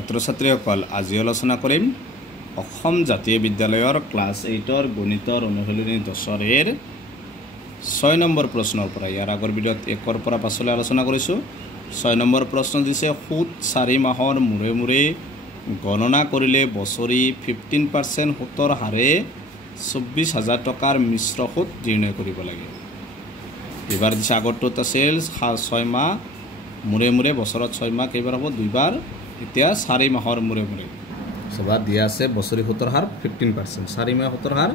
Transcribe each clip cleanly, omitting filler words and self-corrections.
ছাত্ৰ-ছাত্ৰীসকল আজি আলোচনা কৰিম অসম জাতীয় বিদ্যালয়ৰ ক্লাছ 8ৰ গণিতৰ অনুশীলনী 10ৰ 6 নম্বৰ প্ৰশ্নৰ পৰা ইয়াৰ আগৰ ভিডিঅ'ত 1ৰ পৰা 5লৈ আলোচনা কৰিছোঁ। 6 নম্বৰ প্ৰশ্ন দিছে সুদ 4 মাহৰ মূৰে মূৰে গণনা কৰিলে বছৰি 15% সুতৰ হাৰে 24,000 টকাৰ মিশ্ৰ সুদ নিৰ্ণয় কৰিব লাগে। এবাৰ দিছে আগৰটোত আছিল 6 মাহ মূৰে মূৰে বছৰত 6 মাহ কেইবাৰ হ'ব দুইবাৰ এতিয়া 4 মাহৰ মূৰে মূৰে সবা দিয়া আছে বছৰি সুতৰ হাৰ 15% 4 মাহ সুতৰ হাৰ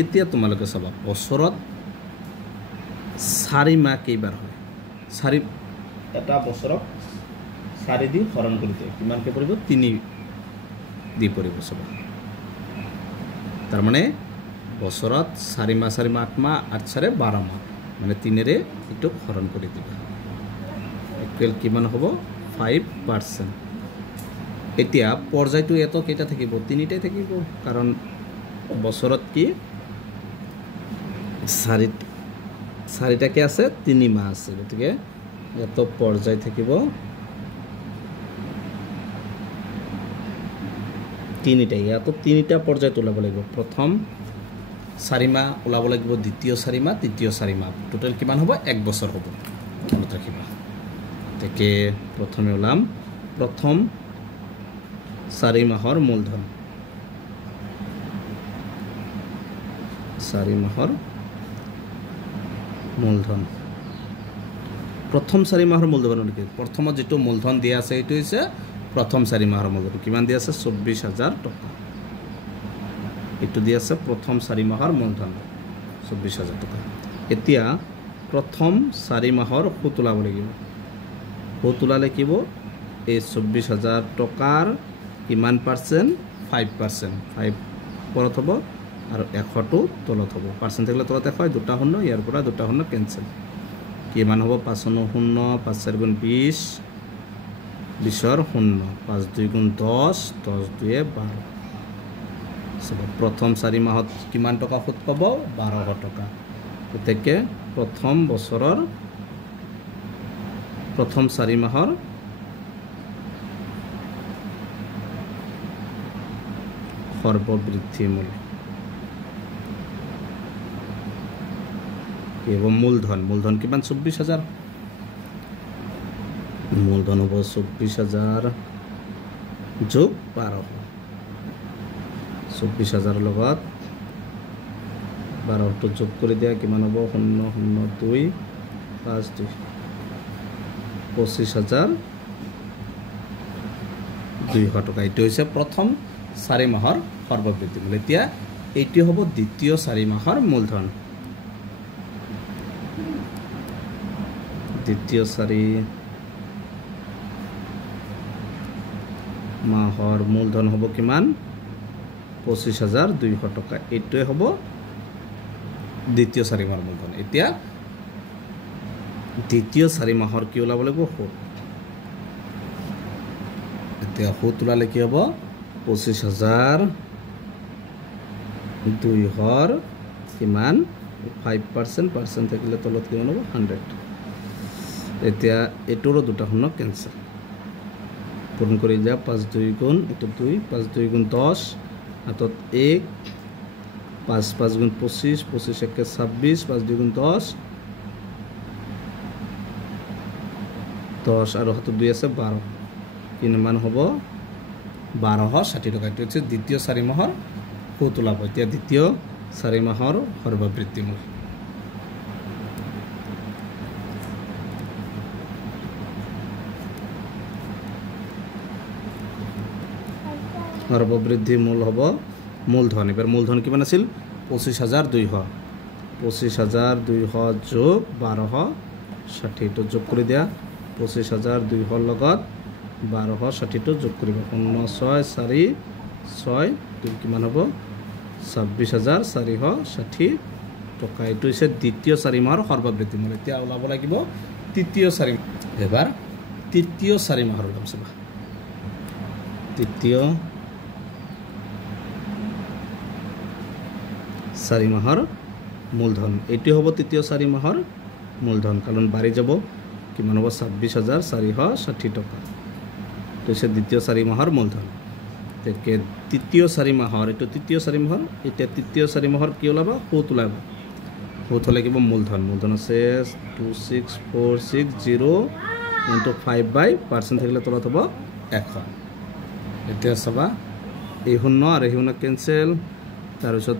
এতিয়া তোমালোকে চাবা বছৰত 4 মাহ কেইবাৰ হয় 4 এটা বছৰক 4 দি হৰণ কৰি দিয়ে কিমানকৈ পৰিব 3 দি পৰিব সবা তাৰ মানে বছৰত 4 মাহ 8 মাহ 8 4 12 মাহ মানে 3 ৰে এটো হৰণ কৰি দিবা ইকুৱেল কিমান হ'ব 5%। এতিয়া পৰ্যায়টো এত কেইটা থাকিব 3টাই থাকিব কাৰণ বছৰত কি 4টাকে আছে 3 মাহ আছে গতিকে এত পৰ্যায় থাকিব 3টাই এত 3টা পৰ্যায় ওলাব লাগিব প্ৰথম 4 মাহ ওলাব লাগিব দ্বিতীয় 4 মাহ তৃতীয় 4 মাহ টোটাল কিমান হ'ব 1 বছৰ হ'ব মনত ৰাখিবা তেকে প্ৰথমে ওলাম প্ৰথম 4 মাহৰ মূলধন 4 মাহৰ মূলধন প্ৰথম 4 মাহৰ মূলধন কি প্ৰথমত যেটো মূলধন দিয়া আছে এটো হৈছে প্ৰথম 4 মাহৰ মূলধন কিমান দিয়া আছে 24,000 টকা এটো দিয়া আছে প্ৰথম 4 মাহৰ মূলধন 24,000 টকা। এতিয়া প্ৰথম 4 মাহৰ সুদ ওলাব লাগিব সুদ ওলালে কিব এই 24,000 টকাৰ কিমান পাৰ্সেন্ট 5% 5 পৰত হ'ব আৰু 100টো তলত হ'ব পাৰ্সেন্ট থাকিলে তলত 1 হয় দুটা শূন্য ইয়াৰ পৰা দুটা শূন্য কেনসেল কিমান হ'ব 5 শূন্য 5 4 গুণ 20 20ৰ শূন্য 5 2 গুণ 10 10 2 12 সব প্ৰথম 4 মাহত কিমান টকা সুদ পাব 1200 টকা গতিকে প্ৰথম বছৰৰ প্ৰথম 4 মাহৰ সৰ্ববৃদ্ধি মূল্য এবং মূলধন কিমান 24,000 মূলধন হ'ব 24,000 যোগ 12 24,000 লগত 12টো যোগ কৰি দিয়া কিমান হ'ব 002 52 25,200 টকা এটো হৈছে প্ৰথম 4 মাহৰ সৰ্ববৃদ্ধি মূল্য। এতিয়া এইটো হ'ব দ্বিতীয় 4 মাহৰ মূলধন দ্বিতীয় 4 মাহৰ মূলধন হ'ব কিমান 25,200 টকা এইটোৱে হ'ব দ্বিতীয় 4 মাহৰ মূলধন। এতিয়া দ্বিতীয় 4 মাহৰ কি ওলাব লাগিব সুদ এতিয়া সুদ ওলালে কি হ'ব 25,200 কিমান 5% পাৰ্সেন্ট থাকিলে তলত কিমান হ'ব 100 এতিয়া এটোৰো দুটা শূন্য কেনসেল পূৰণ কৰি দিয়া 5 2 গুণ এটো 2 5 2 গুণ 10 হাতত 1 5 5 গুণ 25 25 1 26 5 2 গুণ 10 10 আৰু হাতত 2 আছে 12 কিমান হ'ব 1260 টকা এটো হচ্ছে দ্বিতীয় 4 মাহৰ সুদ ওলাব। এতিয়া দ্বিতীয় 4 মাহৰ সৰ্ববৃদ্ধি মূল্য সৰ্ববৃদ্ধি মূল হ'ব মূলধন এবাৰ মূলধন কিমান আছিল 25,200 25,200 যোগ 1260 টো যোগ কৰি দিয়া 25,200 লগত 1260 টো যোগ কৰিব 064 6 কিমান হ'ব 26,460 টকা এটো হৈছে দ্বিতীয় 4 মাহৰ সৰ্ববৃদ্ধি মূল্য। এতিয়া ওলাব লাগিব তৃতীয় 4 এবাৰ তৃতীয় 4 মাহৰ ওলাব চাবা তৃতীয় 4 মাহৰ মূলধন এইটো হ'ব তৃতীয় 4 মাহৰ মূলধন কাৰণ বাঢ়ি যাব কিমান হ'ব 26,460 টকা হৈছে দ্বিতীয় 4 মাহৰ মূলধন তেকে তৃতীয় 4 মাহৰ এইটো তৃতীয় 4 মাহৰ এতিয়া তৃতীয় 4 মাহৰ কি ওলাব সুত ওলাব সুত হলে কিবা মূলধন আছে 26460 into 5/% থাকিলে তলত হ'ব 100 এতিয়া চাবা এই শূন্য আৰু এই শূন্য কেনসেল তাৰপিছত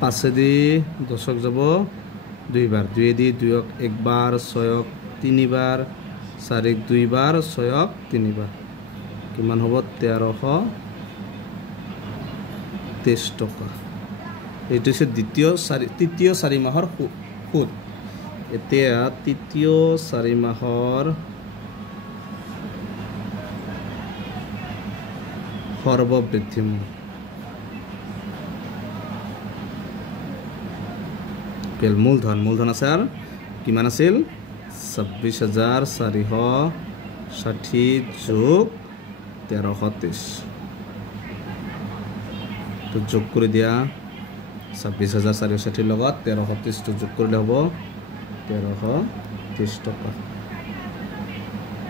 5 দি 10ক যাব দুইবাৰ 2 দি 2ক একবাৰ 6ক তিনিবাৰ 4ক দুইবাৰ 6ক তিনিবাৰ কিমান হ'ব 1323 টকা এইটো হৈছে তৃতীয় 4 মাহৰ সুত এতিয়া তৃতীয় 4 মাহৰ সৰ্ববৃদ্ধি মূলধন আছে আৰু কিমান আছিল 26460 যোগ 1323 তো যোগ কৰি দিয়া 26460 লগত 1323 টো যোগ কৰিলে হ'ব 1330 টকা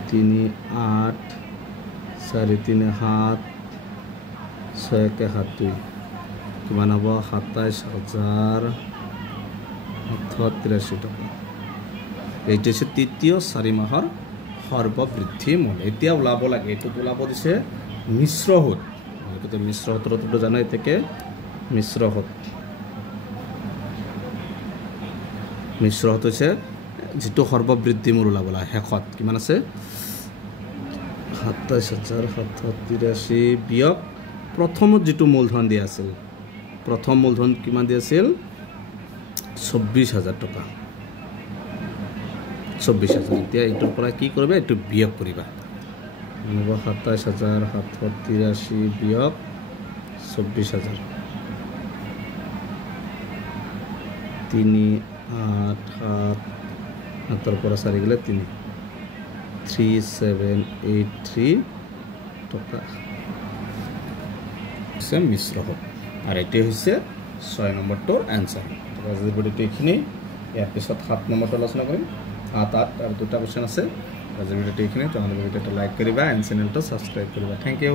38 437 6172 কিমান হ'ব 27083 টকা এইটো হৈছে তৃতীয় 4 মাহৰ সৰ্ববৃদ্ধি মূল এতিয়া ওলাব লাগে এইটো ওলাব দিছে মিশ্ৰ সুত এইটো মিশ্ৰ সুতটো জানো এতেকে মিশ্ৰ সুত হৈছে যেটো সৰ্ববৃদ্ধি মূল ওলাব লাগে শেষত কিমান আছে 27783 বিয়োগ প্ৰথমত যেটো মূলধন দিয়া আছিল প্ৰথম মূলধন কিমান দিয়া আছিল 24000 টকা 24000 এতিয়া এইটোৰ পৰা কি কৰিবা এইটো বিয়োগ কৰিবা 27783 বিয়োগ 24000 387 পৰা 4 গলে 3783 টকা মিশ্ৰ হ'ব আৰু এটি হৈছে 6 নম্বৰটোৰ আনসাৰ আজি ভিডিওটো এইখিনি ইয়াৰ পিছত 7 নম্বৰটো আলোচনা কৰিম 7 8 আৰু দুটা কোৱেশ্চন আছে আজি ভিডিওটো এইখিনি তোমালোকে ভিডিওটো লাইক কৰিবা এণ্ড চেনেলটো সাবস্ক্ৰাইব কৰিবা থ্যাংক ইউ